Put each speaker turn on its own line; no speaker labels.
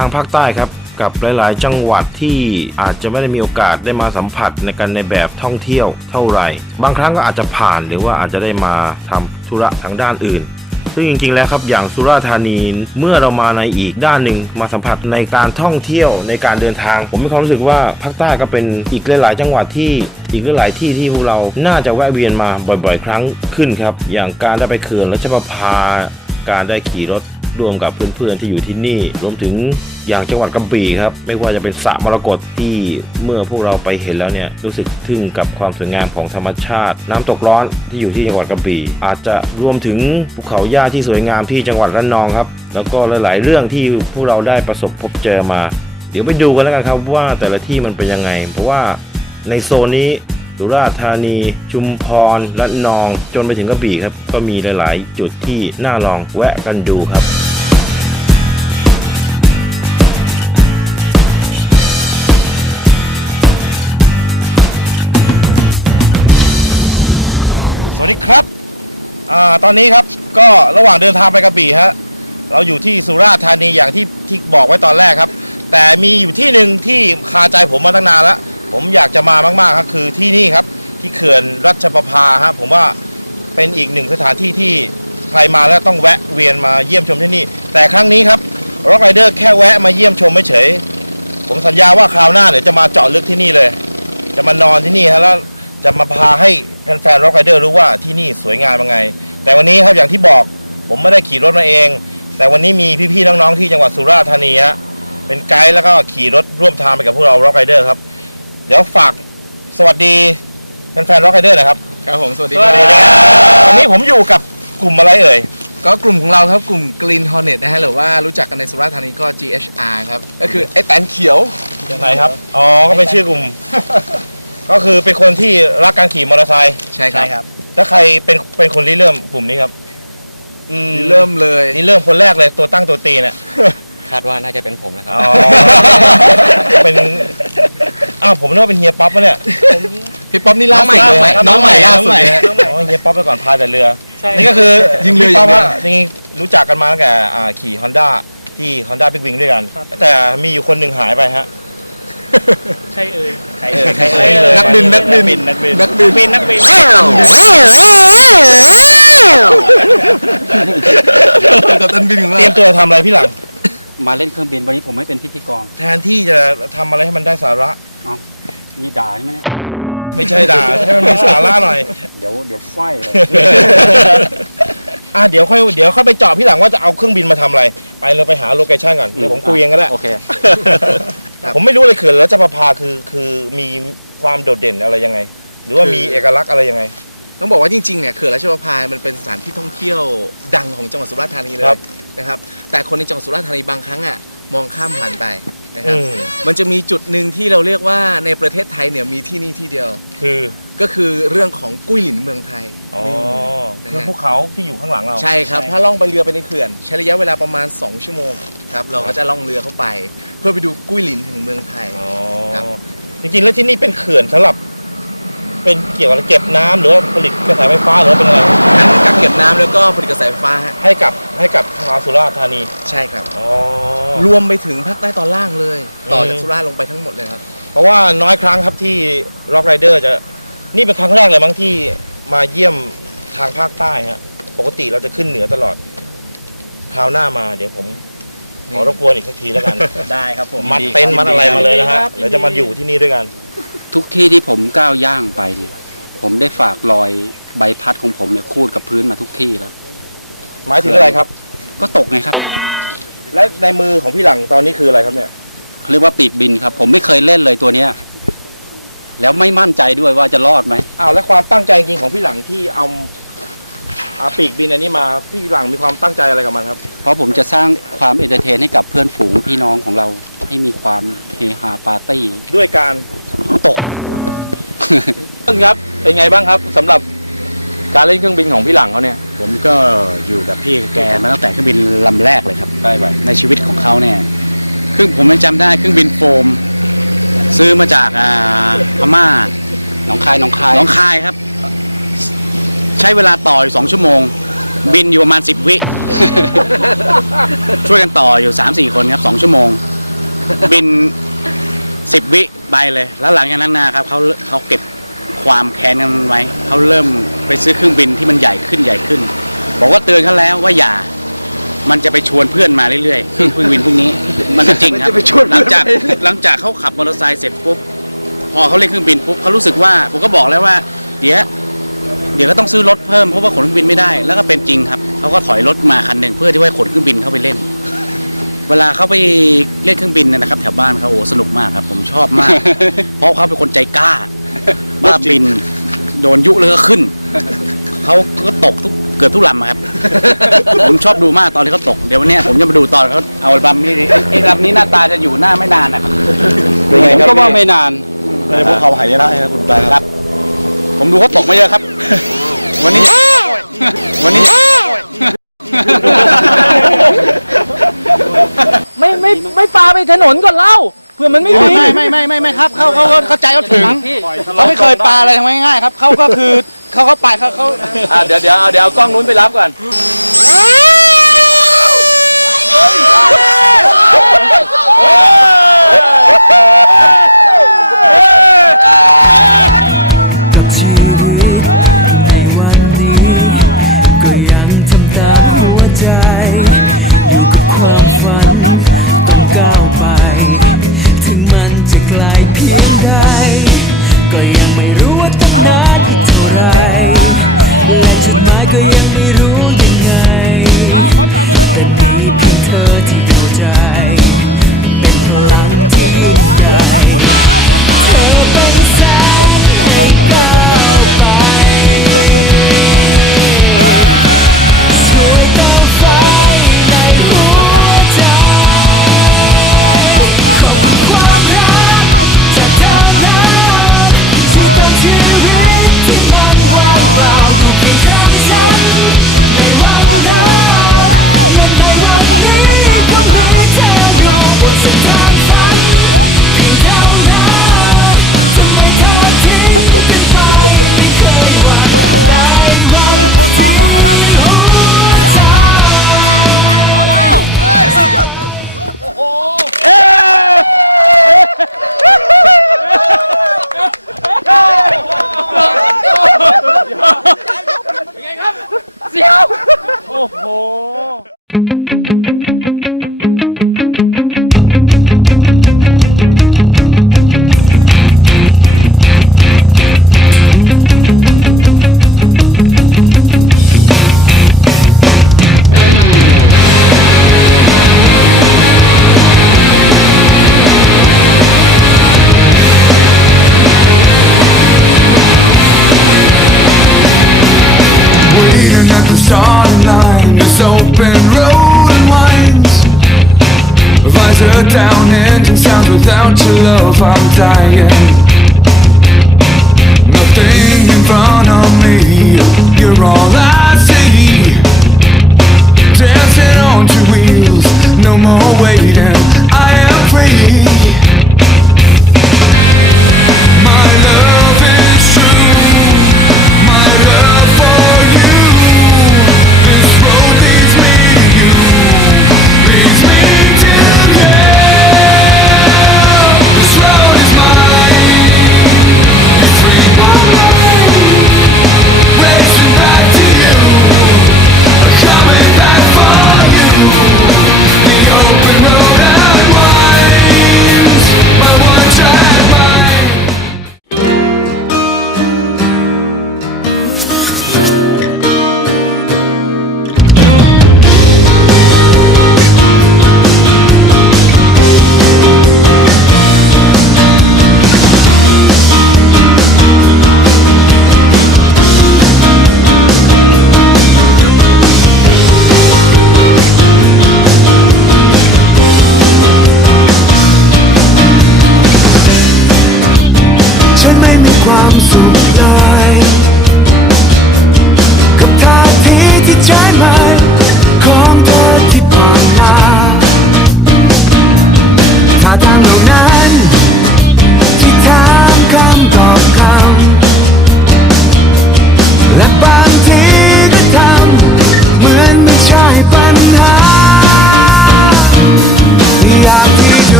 างภาคใต้ครับกับหลาย ๆ จังหวัดที่อาจจะไม่ได้มีโอกาสได้มาสัมผัสในการในแบบท่องเที่ยวเท่าไหร่ บางครั้งก็อาจจะผ่านหรือว่าอาจจะได้มาทำธุระทางด้านอื่น ซึ่งจริง ๆ แล้วครับอย่างสุราษฎร์ธานีเมื่อเรามาในอีกด้านหนึ่งมาสัมผัสในการท่องเที่ยวในการเดินทาง ผมมีความรู้สึกว่าภาคใต้ก็เป็นอีกหลาย ๆ จังหวัดที่อีกหลายๆที่ที่พวกเราน่าจะแวะเวียนมาบ่อย ๆ ครั้งขึ้นครับอย่างการได้ไปเขื่อนรัชประภาการได้ขี่รถ ร่วมกับเพื่อนๆที่อยู่ที่นี่ รวมถึงอย่างจังหวัดกำบี่ครับ ไม่ว่าจะเป็นสระมรกตที่เมื่อพวกเราไปเห็นแล้วเนี่ยรู้สึกทึ่งกับความสวยงามของธรรมชาติ น้ำตกร้อนที่อยู่ที่จังหวัดกำบี่อาจจะรวมถึงภูเขาหญ้าที่สวยงามที่จังหวัดระนองครับ แล้วก็หลาย ๆ เรื่องที่พวกเราได้ประสบพบเจอมา เดี๋ยวไปดูกันแล้วกันครับว่าแต่ละที่มันเป็นยังไง เพราะว่าในโซนนี้สุราษฎร์ธานี ชุมพรระนอง จนไปถึงกระบี่ครับ ก็มีหลาย ๆ จุดที่น่าลองแวะกันดูครับ สวัสดีครับอ่าตอนนี้ครับก็ระหว่างเดินทางไปกระบี่ฮะเราอยู่ที่สุราษฎร์ธานีอย่างที่ที่บอกไว้ตอนแรกครับ แต่มีอยู่ที่หนึ่งที่คาใจผมมาตั้งนานแล้ว ผมอยากจะมามากๆครับคือที่นี่ครับ ที่เขื่อนรัชประภาฮะผมว่าเป็นอีกหนึ่งสถานที่ที่ใครมาแล้วต้องแวะเวียนมาเยี่ยมชมที่นี่ แต่ครั้งนี้ครับร็อกไรเดอร์แค่แวะมาเยี่ยมชมไม่เฉย ผมสัญญาว่าคราวหน้าเดี๋ยวจะมาเจาะลึกที่นี่เลย จะมานอนที่นี่ฮะแล้ว จะมาพาให้แฟนๆร็อกไรเดอร์รู้ว่าที่นี่สวยงามยังไง แต่วันนี้ครับอย่างที่บอกผมไม่ได้ขี่รถมาเอง แต่วันนี้มีพี่ๆน้องๆที่จังหวัดสุราษฎร์ธานีฮะเป็นไกด์แล้วก็ขี่รถร่วมทางไปกับพวกเราร็อกไรเดอร์ครับเดี๋ยวฝากสวัสดีแฟนๆร็อกไรเดอร์นะครับ
ครับผมสวัสดี
สวัสดีครับวันนี้ผมอยู่กับกลุ่มอะไรเอ่ย
ก็กลุ่มของเราครับกลุ่ม Green Hornet นะฮะหรือว่ารู้จักกันในสุราษฎร์ธานีก็ GHR ครับ ก็คือไอ้แตนเขียว
ไหนครับ อ๋อ ก็เป็นชื่อกลุ่ม ก็คือเป็นคนที่รักการขี่มอเตอร์ไซค์
ใช่ครับ
แล้วใครเป็นเป็นคนริเริ่มกลุ่มนี้ครับอืม
เริ่มเลย
นี่เริ่มคนแรกเลยตัวตั้งตัวตีเนี่ย
คาดว่าน่าจะเป็นผมนะครับ
อ๋อเป็นอ้าวผมนึกว่าเป็นเฮียป๊อปปะเนี่ย
พี่ป๊อปนี่ล่าสุดเลยฮะน้องใหม่ล่าสุดเลยฮะ
อ๋อเฮียป๊อปไปก่อนพายแต่เรือ
ใช่
นี่ก็คือ
ยิงเรือ
พี่ป๊อป
อย่างเดียว
ฮะจริงๆรู้จักกันมาตั้งแต่อ่าขี่ฮอนด้าที่ฮอนด้าบิ๊กวิงด้วยกัน แต่มีอยู่คนหนึ่งหายไปฮะ
ใช่เอ่ยใคร
เอ
เอ่
อยใคร
ใคร
เอ่
เอ่
ย
ย
นักบินนักบิน
นักบิน
นักบิน
บินนักบิน
กับตันบินของ
เตรียม
เรา
ตัวทำอะไรพี่หลัง
มาเล่นเครื่องบินวันนี้ผมไม่เป็นพิธีกร
แทนที่จะทำอะไรให้มันได้สาระ
นี่ด่าใช่ไหมเนี่ย
ไม่ใช่ด่าให้มันมีสาระหน่อย
เดี๋ยวเดี๋ยวไฟเลย
อะเดี๋ยวค่อยเดี๋ยวค่อยไปเจาะพี่หลังว่าจะเอาเครื่องบินมาทำอะไร ไปเลยไปหาโลเคชั่นก่อนเดี๋ยวผมคุยเองก็ได้
โอเค
ผมไม่รู้เลยเขื่อนรัชประภาคือคือมีความโดดเด่นอะไรยังไง หรือว่ามีเอกลักษณ์อะไรยังไง
ต้องบอกว่าจริงๆเนี่ยเขื่อนราชประภามันเป็นสถานที่ท่องเที่ยวดังของจังหวัดสุราษฎร์ธานีเลย
ครับ
นะครับแต่คนในจังหวัดสุราษฎร์ธานีบางครั้งอะมองข้ามผ่านไปนะครับ
อืม
มันจะมีจุดหนึ่งที่เราเรียกว่าในประเทศไทยเนี่ยมีที่นี่ที่เดียว
คือ
ก็คือเรื่องของกุ้ยหลินเมืองไทย
อ๋อ
นี่
คือภูเขาที่อยู่ข้างหลังเรา
ใช่ครับ ถ้าล่องไปเรือไปในเขื่อน ใช้ระยะเวลาประมาณ 2 ชั่วโมงครับ เราก็จะล่องเรือเข้าไป เพื่อไปดูกุ้ยหลินแห่งเมืองไทย
อ๋อ
ครับ
จริงๆแล้วที่นี่เป็นเขื่อนสำหรับ เป็นเกี่ยวกับเก็บน้ำหรือว่าผลิตกระแสไฟฟ้าหรือว่าเป็นอะไร
ทั้งกักเก็บน้ำแล้วก็ผลิตกระแสไฟฟ้าฮะ
ให้กับให้กับชาวสุราษฎร์ธานี
ใช่ครับ
อ๋อ
รวมไปถึงภาคใต้ตอนล่างเลย ต่อจาก
อืม
สุราษฎร์ลงไปทั้งหมดเลยครับ
เพราะว่าน้อยครั้งครับที่ร็อกไรเดอร์จะ นี่เป็นครั้งแรกเลยมั้งที่มาเยี่ยมทางภาคใต้ฮะ ปกติเราจะขึ้นเหนือตลอดคราวหน้ามาเดี๋ยวผม ขอรบกวนอีกสักทีแล้วกัน
ได้ครับผม
มัดเต็นท์มัดอะไรมาเลยนะฮะเดี๋ยวจะมาอยู่ที่นี่ด้วยกัน
ทุกที่ที่ผมก้าวย่างไปเนี่ย ผมได้ฝากรอยใบพัดของผมเนี่ยคูดกับพื้นมาทุกที่แล้ว
หมายถึงอะไรครับ
ก็ตกไงครับ
และในมือของพี่หลังตอนนี้คืออะไรครับเนี่ย
เขาเรียกว่าปีกบินครับ ผมไม่เคยเล่นเลยตัวเนี้ย แล้วไม่มั่นใจด้วยว่าจะรอดไหม
อ้าวและความตั้งใจจริงของพี่หลังที่เอาอาปีกบินอันนี้มาพี่หลังมีความตั้งใจอะไรกับมันครับ
เพราะผมจะสร้างความเอนเตอร์เทนให้กับเพื่อนฝูงพี่น้องของเราให้มีความเฮฮาปาร์ตี้
ด้วยการ
ตก
ครับเป็นไงบ้างครับสำหรับการเล่นเครื่องบินของพี่หลังเขาเนี่ย
ผมก็อยู่กับพี่แกมาตั้งแต่เครื่องบินลำแรกเลยครับ
ได้ไป
ในชีวิตของเขาเนี่ยเครื่องผมยังจำได้เครื่องบินโฟม ซื้อมาจากอ่าพม่า
หนองคายหนองคาย
หน้องคายครับ ใช้เวลาต่ออยู่สองชั่วโมง บินอยู่ประมาณสิบวิ ช่วยกันต่ออยู่สามสี่คนครับสองชั่วโมง บินสิบวิไปเลย แล้วหลังจากนั้นนะครับเขาเขาเก็บความแค้นกันไว้เขาเริ่มไปซื้อเครื่องบินที่มันใหญ่ขึ้นใหญ่ขึ้น บอกว่าเตือนเขาแล้วว่าอย่า มันจะไปชวนเพื่อนมาเรื่อยๆเครื่องบินพวกนี้ มันก็จริงครับ
มันจะไปชวน
หลังจาก
เพื่อนไป
หลังจากเขาขับมอเตอร์ไซค์เสร็จปุ๊บพอเขาเล่นเครื่องบินปุ๊บเขารู้สึกว่าผมก็บอกแล้วว่า เดี๋ยวเดี๋ยวก็ต้องซื้อรถเพิ่มเพราะว่าขนเครื่องบินไม่ได้ แล้วก็เป็นจริงครับเขาก็ถอยรถมาคันหนึ่งเพื่อที่ว่าขนเครื่องบินเข้าไปเล่น เวลาเขาไปเล่นเครื่องบินเนยนะครับ แถวบ้านเขาโอ้สนุกมากครับ ผมชอบมาก เพราะเขาเป็นคนใจกล้าบ้าบิน โดนยุแล้วก็ขึ้นเขาก็ตกทุก เกือบทุกลำอะครับ ผมชอบดูมากตอนที่เขาตก เดี๋ยววันเนี้ยผมจะมาดูตอนเขาเอาลำนี้ดิไอ้ลำนี้หน้าตาจะอยู่หน้าไม่นานนะครับ
ผมก็ว่าไม่นาน
ในพวกเขาหายนะคุณแปลครับ
ผมดูเขาตกมาเยอะครับ วันนี้ วันนี้
ไม่ไม่ไม่ปาไปถนนก่อนเล่า เพื่อมันไม่มี
ไม่ไม่ไม่ไม่ไม่ครับเขาเขาเขาใจเขาถึงเขาไม่เคยปลาอะไรทำง่ายๆครับเขาก็คือเขาก็ไปเขาเขา
อะเดี๋ยวเดี๋ยวเอาเดี๋ยวเอากล้องนู้นไปรับก่อน
กับ